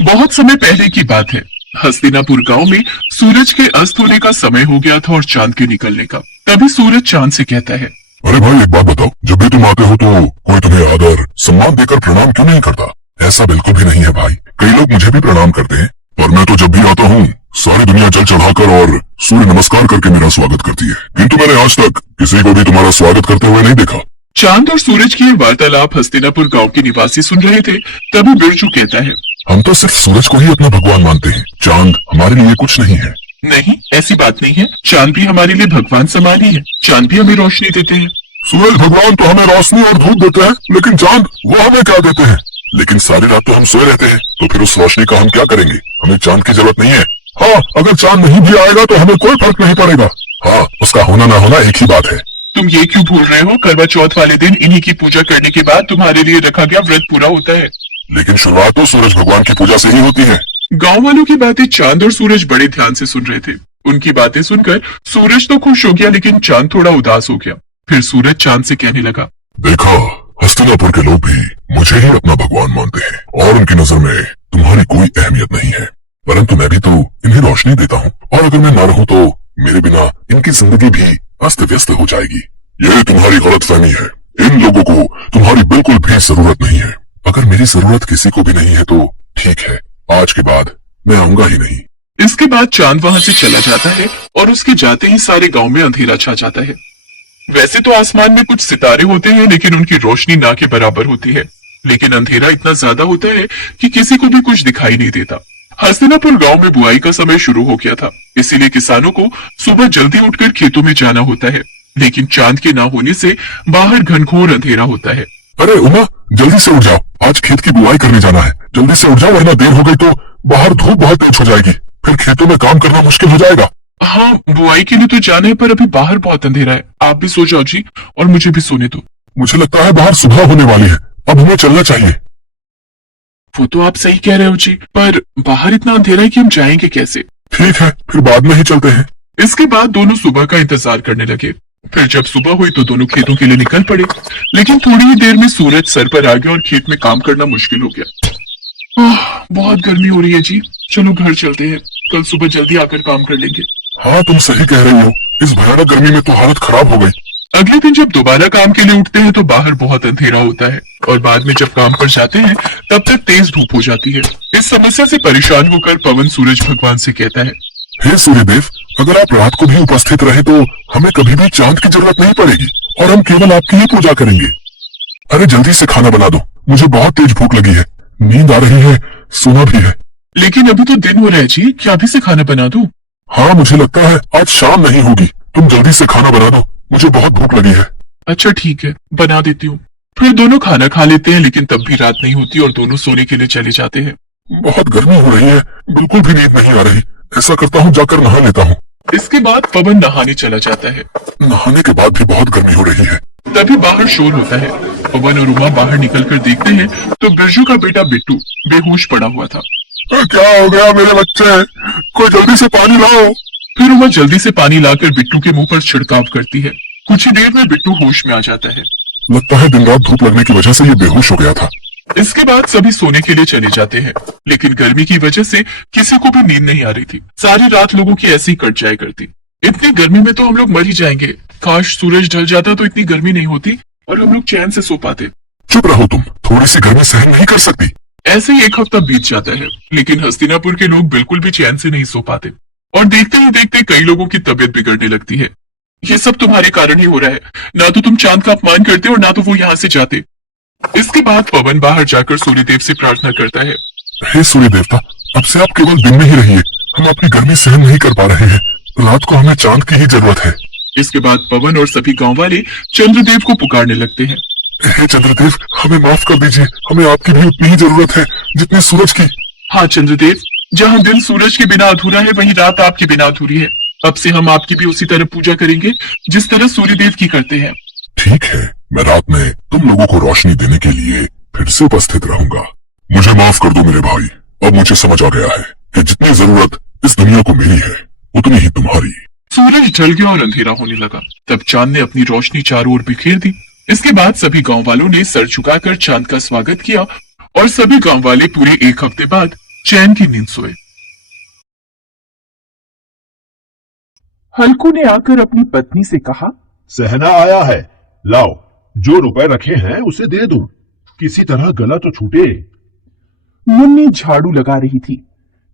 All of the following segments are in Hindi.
बहुत समय पहले की बात है। हस्तिनापुर गांव में सूरज के अस्त होने का समय हो गया था और चांद के निकलने का। तभी सूरज चांद से कहता है, अरे भाई, एक बात बताओ, जब भी तुम आते हो तो कोई तुम्हें आदर सम्मान देकर प्रणाम क्यों नहीं करता? ऐसा बिल्कुल भी नहीं है भाई। कई लोग मुझे भी प्रणाम करते हैं, पर मैं तो जब भी आता हूँ सारी दुनिया जल चढ़ाकर और सूर्य नमस्कार करके मेरा स्वागत करती है, किंतु मैंने आज तक किसी को भी तुम्हारा स्वागत करते हुए नहीं देखा। चांद और सूरज की ये वार्तालाप हस्तिनापुर गांव के निवासी सुन रहे थे। तभी बिरजू कहता है, हम तो सिर्फ सूरज को ही अपना भगवान मानते हैं, चांद हमारे लिए कुछ नहीं है। नहीं, ऐसी बात नहीं है। चांद भी हमारे लिए भगवान समान ही है। चांद भी हमें रोशनी देते हैं। सूरज भगवान तो हमें रोशनी और धूप देते हैं, लेकिन चांद वो हमें क्या देते हैं? लेकिन सारी रात तो हम सोए रहते हैं, तो फिर उस रोशनी का हम क्या करेंगे? हमें चांद की जरूरत नहीं है। हाँ, अगर चांद नहीं भी आएगा तो हमें कोई फर्क नहीं पड़ेगा। हाँ, उसका होना ना होना एक ही बात है। तुम ये क्यों भूल रहे हो? करवा चौथ वाले दिन इन्हीं की पूजा करने के बाद तुम्हारे लिए रखा गया व्रत पूरा होता है। लेकिन शुरुआत तो सूरज भगवान की पूजा से ही होती है। गांव वालों की बातें चांद और सूरज बड़े ध्यान से सुन रहे थे। उनकी बातें सुनकर सूरज तो खुश हो गया, लेकिन चांद थोड़ा उदास हो गया। फिर सूरज चांद से कहने लगा, देखा, हस्तिनापुर के लोग भी मुझे ही अपना भगवान मानते हैं और उनकी नजर में तुम्हारी कोई अहमियत नहीं है, परंतु मैं भी तो इन्हें रोशनी देता हूँ, और अगर मैं ना रहूँ तो मेरे बिना इनकी जिंदगी भी अस्त व्यस्त हो जाएगी। ये तुम्हारी गलतफहमी है। इन लोगों को तुम्हारी बिल्कुल भी जरूरत नहीं है। अगर मेरी जरूरत किसी को भी नहीं है तो ठीक है, आज के बाद मैं आऊंगा ही नहीं। इसके बाद चांद वहां से चला जाता है और उसके जाते ही सारे गांव में अंधेरा छा जाता है। वैसे तो आसमान में कुछ सितारे होते हैं, लेकिन उनकी रोशनी ना के बराबर होती है। लेकिन अंधेरा इतना ज्यादा होता है कि किसी को भी कुछ दिखाई नहीं देता। हस्तिनापुर गांव में बुआई का समय शुरू हो गया था, इसीलिए किसानों को सुबह जल्दी उठकर खेतों में जाना होता है। लेकिन चांद के ना होने से बाहर घनघोर अंधेरा होता है। अरे उमा, जल्दी से उठ जाओ, आज खेत की बुआई करने जाना है। जल्दी से उठ जाओ, वरना देर हो गई तो बाहर धूप बहुत तेज हो जाएगी, फिर खेतों में काम करना मुश्किल हो जाएगा। हाँ, बुआई के लिए तो जाना है, पर अभी बाहर बहुत अंधेरा है। आप भी सो जाओ जी, और मुझे भी सोने दो। मुझे लगता है बाहर सुबह होने वाली है, अब हमें चलना चाहिए। वो तो आप सही कह रहे हो जी, पर बाहर इतना अंधेरा है कि हम जाएंगे कैसे? ठीक है, फिर बाद में ही चलते हैं। इसके बाद दोनों सुबह का इंतजार करने लगे। फिर जब सुबह हुई तो दोनों खेतों के लिए निकल पड़े, लेकिन थोड़ी ही देर में सूरज सर पर आ गया और खेत में काम करना मुश्किल हो गया। बहुत गर्मी हो रही है जी, चलो घर चलते हैं, कल सुबह जल्दी आकर काम कर लेंगे। हाँ, तुम सही कह रही हो, इस भयानक गर्मी में तो हालत खराब हो गई। अगले दिन जब दोबारा काम के लिए उठते हैं तो बाहर बहुत अंधेरा होता है, और बाद में जब काम पर जाते हैं तब तक तेज धूप हो जाती है। इस समस्या से परेशान होकर पवन सूरज भगवान से कहता है, हे सूर्यदेव, अगर आप रात को भी उपस्थित रहे तो हमें कभी भी चांद की जरूरत नहीं पड़ेगी और हम केवल आपकी ही पूजा करेंगे। अरे जल्दी से खाना बना दो, मुझे बहुत तेज भूख लगी है, नींद आ रही है, सोना भी है। लेकिन अभी तो दिन हो रहा है जी, क्या अभी से खाना बना दूं? हाँ, मुझे लगता है आज शाम नहीं होगी, तुम जल्दी से खाना बना दो, मुझे बहुत भूख लगी है। अच्छा ठीक है, बना देती हूँ। फिर दोनों खाना खा लेते हैं, लेकिन तब भी रात नहीं होती और दोनों सोने के लिए चले जाते हैं। बहुत गर्मी हो रही है, बिल्कुल भी नींद नहीं आ रही। ऐसा करता हूँ, जाकर नहा लेता हूँ। इसके बाद पवन नहाने चला जाता है। नहाने के बाद भी बहुत गर्मी हो रही है। तभी बाहर शोर होता है। पवन और उमा बाहर निकलकर देखते हैं तो बिरजू का बेटा बिट्टू बेहोश पड़ा हुआ था। क्या हो गया मेरे बच्चे? कोई जल्दी से पानी लाओ। फिर उमा जल्दी से पानी लाकर बिट्टू के मुंह पर छिड़काव करती है। कुछ ही देर में बिट्टू होश में आ जाता है। लगता है दिन रात धूप लगने की वजह से ये बेहोश हो गया था। इसके बाद सभी सोने के लिए चले जाते हैं, लेकिन गर्मी की वजह से किसी को भी नींद नहीं आ रही थी। सारी रात लोगों की ऐसी कट जाया करती। इतनी गर्मी में तो हम लोग मर ही जाएंगे। काश सूरज ढल जाता तो इतनी गर्मी नहीं होती और हम लोग चैन से सो पाते। चुप रहो तुम, थोड़ी सी गर्मी सहन नहीं कर सकती। ऐसे ही एक हफ्ता बीत जाता है, लेकिन हस्तिनापुर के लोग बिल्कुल भी चैन से नहीं सो पाते, और देखते ही देखते कई लोगों की तबीयत बिगड़ने लगती है। ये सब तुम्हारे कारण ही हो रहा है। ना तो तुम चांद का अपमान करते और ना तो वो यहाँ से जाते। इसके बाद पवन बाहर जाकर सूर्यदेव से प्रार्थना करता है, हे सूर्य देवता, अब से आप केवल दिन में ही रहिए, हम अपनी गर्मी सहन नहीं कर पा रहे हैं, रात को हमें चांद की ही जरूरत है। इसके बाद पवन और सभी गांव वाले चंद्रदेव को पुकारने लगते हैं। हे चंद्रदेव, हमें माफ कर दीजिए, हमें आपकी भी उतनी ही जरूरत है जितनी सूरज की। हाँ चंद्रदेव, जहाँ दिन सूरज के बिना अधूरा है, वहीं रात आपके बिना अधूरी है। अब से हम आपकी भी उसी तरह पूजा करेंगे जिस तरह सूर्यदेव की करते हैं। ठीक है, मैं रात में तुम लोगों को रोशनी देने के लिए फिर से उपस्थित रहूंगा। मुझे माफ कर दो मेरे भाई, अब मुझे समझ आ गया है कि जितनी जरूरत इस दुनिया को मेरी है उतनी ही तुम्हारी। सूरज ढल गया और अंधेरा होने लगा। तब चांद ने अपनी रोशनी चारों ओर बिखेर दी। इसके बाद सभी गांव वालों ने सर झुकाकर चांद का स्वागत किया और सभी गांव वाले पूरे एक हफ्ते बाद चैन की नींद सोए। हल्कू ने आकर अपनी पत्नी से कहा, सहना आया है, लाओ जो रुपए रखे हैं उसे दे दूं, किसी तरह गला तो छूटे। मुन्नी झाड़ू लगा रही थी,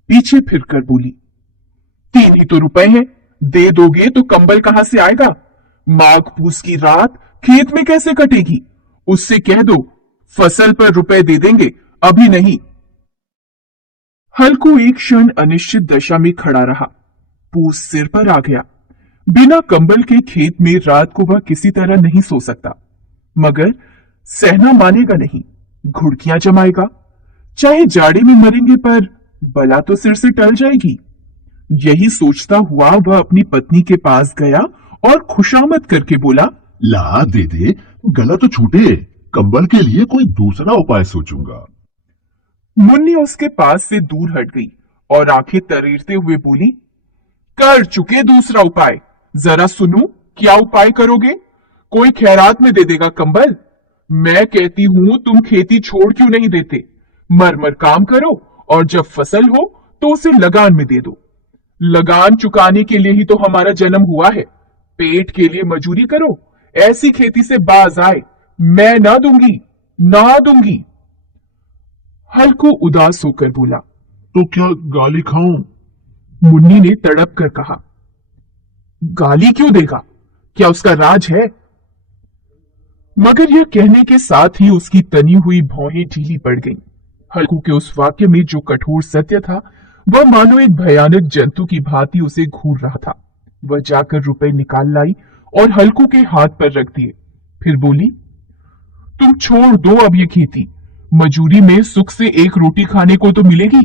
पीछे फिरकर बोली, 3 ही तो रुपए हैं, दे दोगे तो कंबल कहां से आएगा? माघ पूस की रात खेत में कैसे कटेगी? उससे कह दो फसल पर रुपए दे देंगे, अभी नहीं। हल्कू एक क्षण अनिश्चित दशा में खड़ा रहा। पूस सिर पर आ गया। बिना कंबल के खेत में रात को वह किसी तरह नहीं सो सकता, मगर सहना मानेगा नहीं, घुड़कियां जमाएगा। चाहे जाड़े में मरेंगे पर बला तो सिर से टल जाएगी। यही सोचता हुआ वह अपनी पत्नी के पास गया और खुशामद करके बोला, ला दे दे, गला तो छूटे, कंबल के लिए कोई दूसरा उपाय सोचूंगा। मुन्नी उसके पास से दूर हट गई और आंखें तरेरते हुए बोली, कर चुके दूसरा उपाय, जरा सुनो क्या उपाय करोगे? कोई खैरात में दे देगा कंबल? मैं कहती हूं तुम खेती छोड़ क्यों नहीं देते? मर मर काम करो और जब फसल हो तो उसे लगान में दे दो। लगान चुकाने के लिए ही तो हमारा जन्म हुआ है। पेट के लिए मजूरी करो, ऐसी खेती से बाज आए मैं ना दूंगी, ना दूंगी। हल्कू उदास होकर बोला, तो क्या गाली खाऊं? मुन्नी ने तड़प कर कहा, गाली क्यों देगा? क्या उसका राज है? मगर यह कहने के साथ ही उसकी तनी हुई भौहें ढीली पड़ गईं। हल्कू के उस वाक्य में जो कठोर सत्य था वह मानो एक भयानक जंतु की भांति उसे घूर रहा था। वह जाकर रुपए निकाल लाई और हल्कू के हाथ पर रख दिए, फिर बोली, तुम छोड़ दो अब ये खेती। मजूरी में सुख से एक रोटी खाने को तो मिलेगी,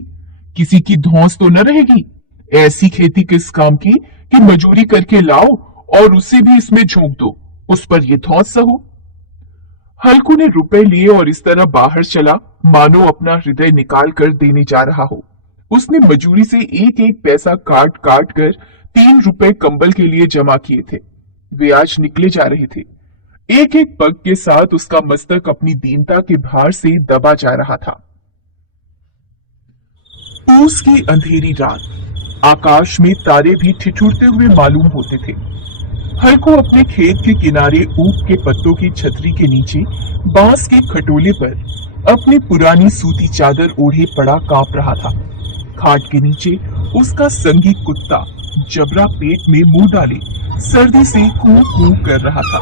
किसी की धौंस तो न रहेगी। ऐसी खेती किस काम की कि मजूरी करके लाओ और उसे भी इसमें झोंक दो, उस पर ये धौंस सहो। हल्कू ने रुपए लिए और इस तरह बाहर चला मानो अपना हृदय निकाल कर देने जा रहा हो। उसने मजूरी से एक एक पैसा काट काट कर 3 रुपए कंबल के लिए जमा किए थे। वे आज निकले जा रहे थे। एक एक पग के साथ उसका मस्तक अपनी दीनता के भार से दबा जा रहा था। पूस की अंधेरी रात, आकाश में तारे भी ठिठुरते हुए मालूम होते थे। हल्कू अपने खेत के किनारे ऊख के पत्तों की छतरी के नीचे बांस के खटोले पर अपनी पुरानी सूती चादर ओढ़े पड़ा कांप रहा था। खाट के नीचे उसका संगी कुत्ता जबरा पेट में मुंह डाले सर्दी से कू कू कर रहा था।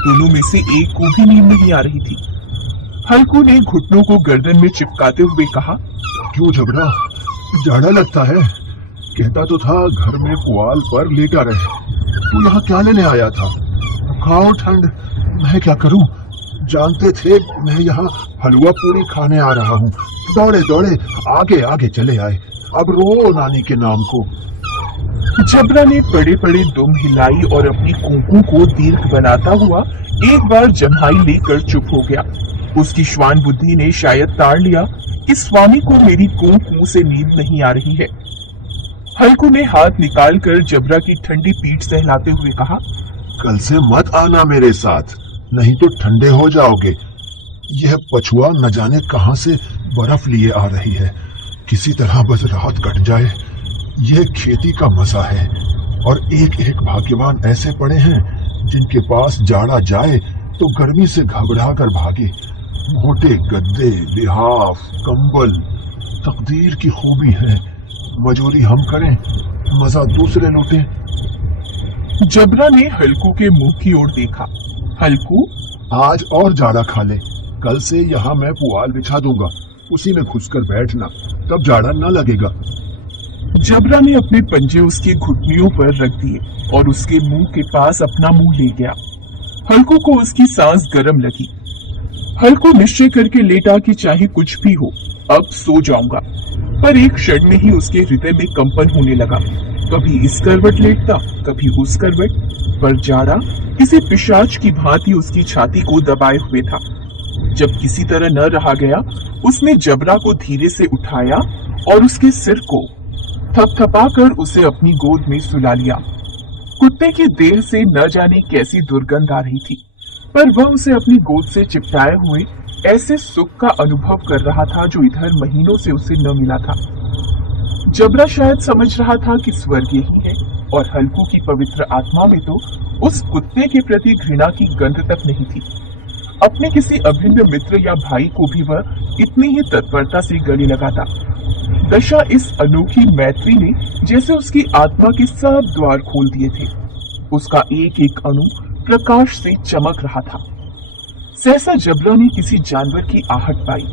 दोनों में से एक को भी नींद नहीं आ रही थी। हल्कू ने घुटनों को गर्दन में चिपकाते हुए कहा, क्यों जबरा, जाड़ा लगता है? कहता तो था घर में पुआल पर लेटा रहे, तू यहाँ क्या लेने आया था? खाओ ठंड, मैं क्या करूं? जानते थे मैं यहाँ हलवा पूरी खाने आ रहा हूँ, दौड़े दौड़े आगे आगे चले आए, अब रो नानी के नाम को। जबरा ने पड़े पड़े दुम हिलाई और अपनी कूकू को दीर्घ बनाता हुआ एक बार जम्हाई लेकर चुप हो गया। उसकी श्वान बुद्धि ने शायद ताड़ लिया कि स्वामी को मेरी कूकू से नींद नहीं आ रही है। हल्कू ने हाथ निकालकर जबरा की ठंडी पीठ सहलाते हुए कहा, कल से मत आना मेरे साथ, नहीं तो ठंडे हो जाओगे। यह पछुआ न जाने कहां से बर्फ लिए आ रही है, किसी तरह बस रात कट जाए। यह खेती का मजा है और एक एक भाग्यवान ऐसे पड़े हैं जिनके पास जाड़ा जाए तो गर्मी से घबरा कर भागे। मोटे गद्दे, लिहाफ, कंबल, तकदीर की खूबी है। मजूरी हम करें, मजा दूसरे लूटें। जबरा ने हल्कू के मुंह की ओर देखा। हल्कू, आज और जाड़ा खा ले, कल से यहाँ मैं पुआल बिछा दूंगा, उसी में घुसकर बैठना, तब जाड़ा न लगेगा। जबरा ने अपने पंजे उसकी घुटनियों पर रख दिए और उसके मुंह के पास अपना मुंह ले गया। हल्कू को उसकी सांस गर्म लगी। हल्कू निश्चय करके लेटा कि चाहे कुछ भी हो अब सो जाऊंगा, पर एक क्षण में ही उसके हृदय में कंपन होने लगा। कभी इस करवट लेटता, कभी उस करवट, पर जाड़ा किसी पिशाच की भांति उसकी छाती को दबाए हुए था। जब किसी तरह न रहा गया, उसने जबरा को धीरे से उठाया और उसके सिर को थपथपाकर उसे अपनी गोद में सुला लिया। कुत्ते की देह से न जाने कैसी दुर्गंध आ रही थी, पर वह उसे अपनी गोद से चिपटाए हुए ऐसे सुख का अनुभव कर रहा था जो इधर महीनों से उसे न मिला था। जबरा शायद समझ रहा था कि स्वर्ग यही है, और हल्कू की पवित्र आत्मा में तो उस कुत्ते के प्रति घृणा की गंध तक नहीं थी। अपने किसी अभिन्न मित्र या भाई को भी वह इतनी ही तत्परता से गले लगाता। दशा इस अनोखी मैत्री ने जैसे उसकी आत्मा के सब द्वार खोल दिए थे। उसका एक एक अणु प्रकाश से चमक रहा था। सहसा जबरा ने किसी जानवर की आहट पाई।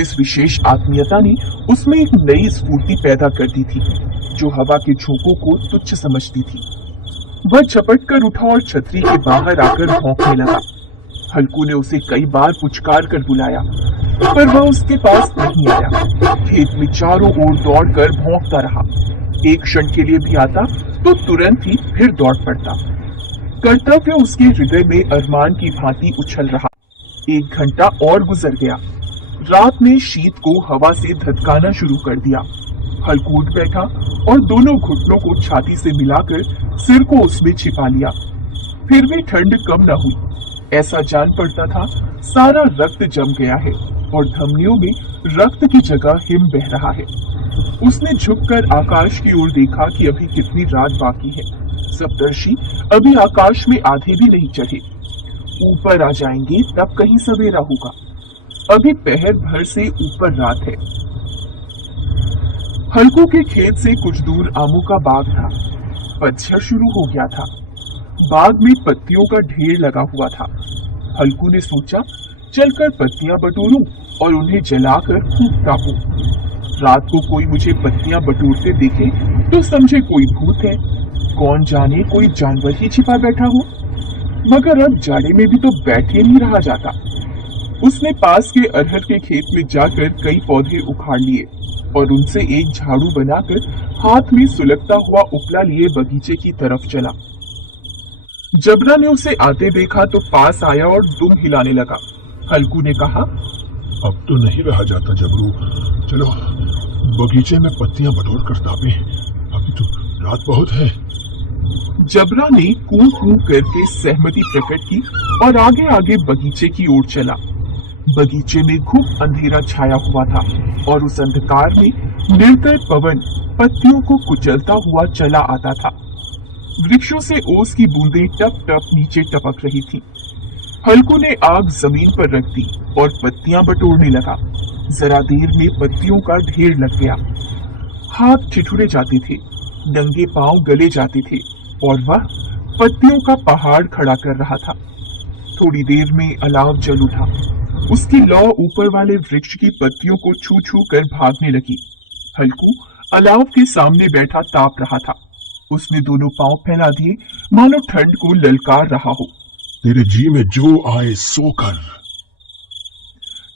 इस विशेष आत्मीयता ने उसमें एक नई स्फूर्ति पैदा कर दी थी, जो हवा के झोंकों को तुच्छ समझती थी। वह झपट कर उठा और छतरी के बाहर आकर भौंकने लगा। हल्कू ने उसे कई बार पुचकार कर बुलाया, पर वह उसके पास नहीं आया। खेत में चारों ओर दौड़कर भौंकता रहा। एक क्षण के लिए भी आता तो तुरंत ही फिर दौड़ पड़ता। कर्तव्य उसके हृदय में अरमान की भांति उछल रहा। 1 घंटा और गुजर गया। रात ने शीत को हवा से धधकाना शुरू कर दिया। हल्कू उठ बैठा और दोनों घुटनों को छाती से मिलाकर सिर को उसमें छिपा लिया। फिर भी ठंड कम न हुई। ऐसा जान पड़ता था सारा रक्त जम गया है और धमनियों में रक्त की जगह हिम बह रहा है। उसने झुककर आकाश की ओर देखा कि अभी कितनी रात बाकी है। सप्तर्षि अभी आकाश में आधे भी नहीं चढ़े। ऊपर आ जाएंगे तब कहीं सवेरा होगा। अभी पहर भर से ऊपर रात है। हल्कू के खेत से कुछ दूर आमों का बाग था। पतझड़ शुरू हो गया था। बाग में पत्तियों का ढेर लगा हुआ था। हल्कू ने सोचा चलकर पत्तियां बटोरूं और उन्हें जलाकर खूब तापूं। रात को कोई मुझे पत्तियां बटोरते देखे तो समझे कोई भूत है, कौन जाने कोई जानवर ही छिपा बैठा हो। मगर अब जाड़े में भी तो बैठे नहीं रहा जाता। उसने पास के अरहर के खेत में जाकर कई पौधे उखाड़ लिए और उनसे एक झाड़ू बनाकर हाथ में सुलगता हुआ उपला लिए बगीचे की तरफ चला। जबरा ने उसे आते देखा तो पास आया और दुम हिलाने लगा। हल्कू ने कहा, अब तो नहीं रहा जाता जबरू, चलो बगीचे में पत्तियां बटोर कर तापे, अभी तो रात बहुत है। जबरा ने कूं कूं करके सहमति प्रकट की और आगे आगे बगीचे की ओर चला। बगीचे में खूब अंधेरा छाया हुआ था और उस अंधकार में निर्दय पवन पत्तियों को कुचलता हुआ चला आता था। वृक्षों से ओस की बूंदें टप टप नीचे टपक रही थी। हल्कू ने आग जमीन पर रख दी और पत्तियां बटोरने लगा। जरा देर में पत्तियों का ढेर लग गया। हाथ ठिठुरे जाते थे, नंगे पांव गले जाते थे और वह पत्तियों का पहाड़ खड़ा कर रहा था। थोड़ी देर में अलाव जल उठा। उसकी लौ ऊपर वाले वृक्ष की पत्तियों को छू छू कर भागने लगी। हल्कू अलाव के सामने बैठा ताप रहा था। उसने दोनों पांव फैला दिए मानो ठंड को ललकार रहा हो। तेरे जी में जो आए सो कर।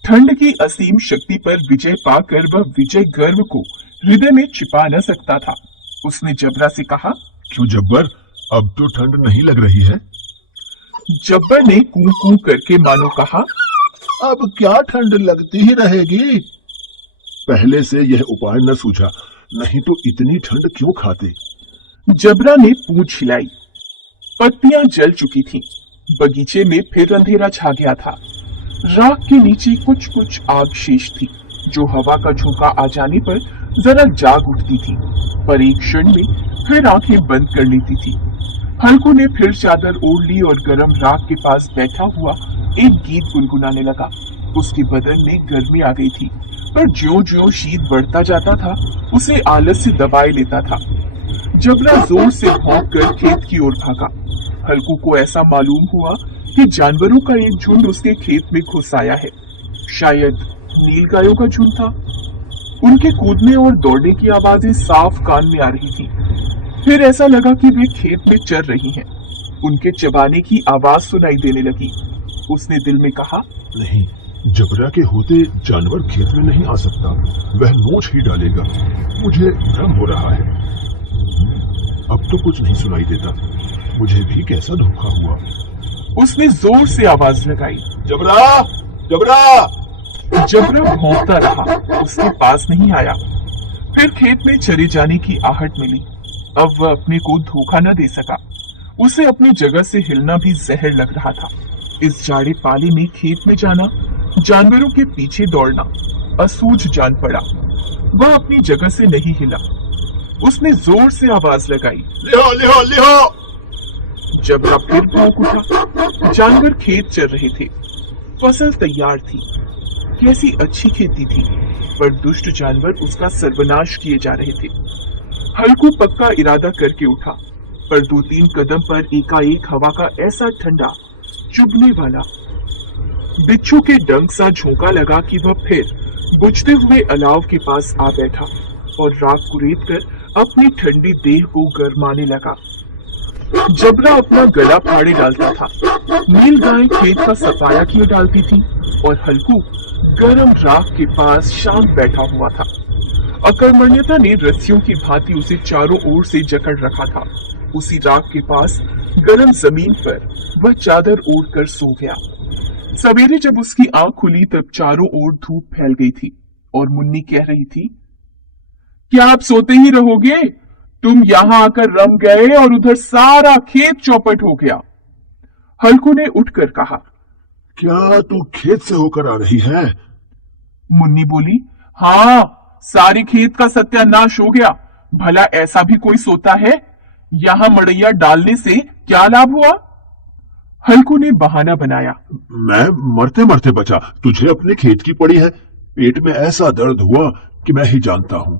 ठंड की असीम शक्ति पर विजय पाकर वह विजय गर्व को हृदय में छिपा न सकता था। उसने जबरा से कहा, क्यों जब्बर, अब तो ठंड नहीं लग रही है? जब्बर ने कूं कूं करके मानो कहा, अब क्या ठंड लगती ही रहेगी। पहले से यह उपाय न सूझा, नहीं तो इतनी ठंड क्यों खाते। जबरा ने पूंछ हिलाई। पत्तियां जल चुकी थीं। बगीचे में फिर अंधेरा छा गया था। राख के नीचे कुछ कुछ आग शेष थी, जो हवा का झोंका आ जाने पर जरा जाग उठती थी, पर एक क्षण में फिर आंखें बंद कर लेती थी। हल्कू ने फिर चादर ओढ़ ली और गर्म राख के पास बैठा हुआ एक गीत गुनगुनाने लगा। उसके बदन में गर्मी आ गई थी, पर ज्यों-ज्यों शीत बढ़ता जाता था उसे आलस से दबाए लेता था। जबरा जोर से भौंक कर खेत की ओर भागा। हल्कू को ऐसा मालूम हुआ कि जानवरों का एक झुंड उसके खेत में घुस आया है। शायद नीलगायों का झुंड था। उनके कूदने और दौड़ने की आवाजें साफ कान में आ रही थी। फिर ऐसा लगा कि वे खेत में चर रही हैं। उनके चबाने की आवाज सुनाई देने लगी। उसने दिल में कहा, नहीं, जबरा के होते जानवर खेत में नहीं आ सकता, वह नोच ही डालेगा। मुझे भ्रम हो रहा है। अब तो कुछ नहीं सुनाई देता। मुझे भी कैसा धोखा हुआ। उसने जोर से आवाज लगाई, जबरा, जबरा। जबरा भौंकता रहा, उसके पास नहीं आया। फिर खेत में चले जाने की आहट मिली। अब वह अपने को धोखा न दे सका। उसे अपनी जगह से हिलना भी जहर लग रहा था। इस जाड़े पाले में खेत में जाना जानवरों के पीछे दौड़ना असूझ जान पड़ा। वह अपनी जगह से नहीं हिला। उसने जोर से आवाज लगाई, लिहो लिहो लिहो। जबरा फिर भौंक उठा। जानवर खेत चल रहे थे। फसल तैयार थी। कैसी अच्छी खेती थी, पर दुष्ट जानवर उसका सर्वनाश किए जा रहे थे। हल्कू पक्का इरादा करके उठा, पर 2-3 कदम पर एकाएक हवा का ऐसा ठंडा चुभने वाला बिच्छू के डंक सा झोंका लगा कि वह फिर बुझते हुए अलाव के पास आ बैठा और राख कुरेद कर अपनी ठंडी देह को गरमाने लगा। जबरा अपना गला फाड़े डालता था। नील गाय खेत का सफाया किए डालती थी और हल्कू गरम राख के पास शांत बैठा हुआ था। अकर्मण्यता ने रस्सियों की भांति उसे चारों ओर से जकड़ रखा था। उसी राख के पास गरम जमीन पर वह चादर ओढ़ कर सो गया। सवेरे जब उसकी आंख खुली तब चारों ओर धूप फैल गई थी और मुन्नी कह रही थी, क्या आप सोते ही रहोगे? तुम यहां आकर रम गए और उधर सारा खेत चौपट हो गया। हल्कू ने उठकर कहा, क्या तू खेत से होकर आ रही है? मुन्नी बोली, हाँ, सारी खेत का सत्यानाश हो गया। भला ऐसा भी कोई सोता है? यहां मड़ैया डालने से क्या लाभ हुआ? हल्कू ने बहाना बनाया, मैं मरते मरते बचा, तुझे अपने खेत की पड़ी है। पेट में ऐसा दर्द हुआ कि मैं ही जानता हूं।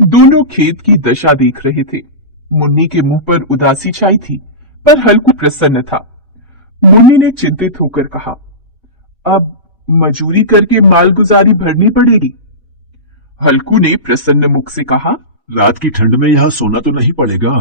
दोनों खेत की दशा देख रहे थे। मुन्नी के मुंह पर उदासी छाई थी, पर हल्कू प्रसन्न था। मुन्नी ने चिंतित होकर कहा, अब मजूरी करके मालगुजारी भरनी पड़ेगी। हल्कू ने प्रसन्न मुख से कहा, रात की ठंड में यहां सोना तो नहीं पड़ेगा।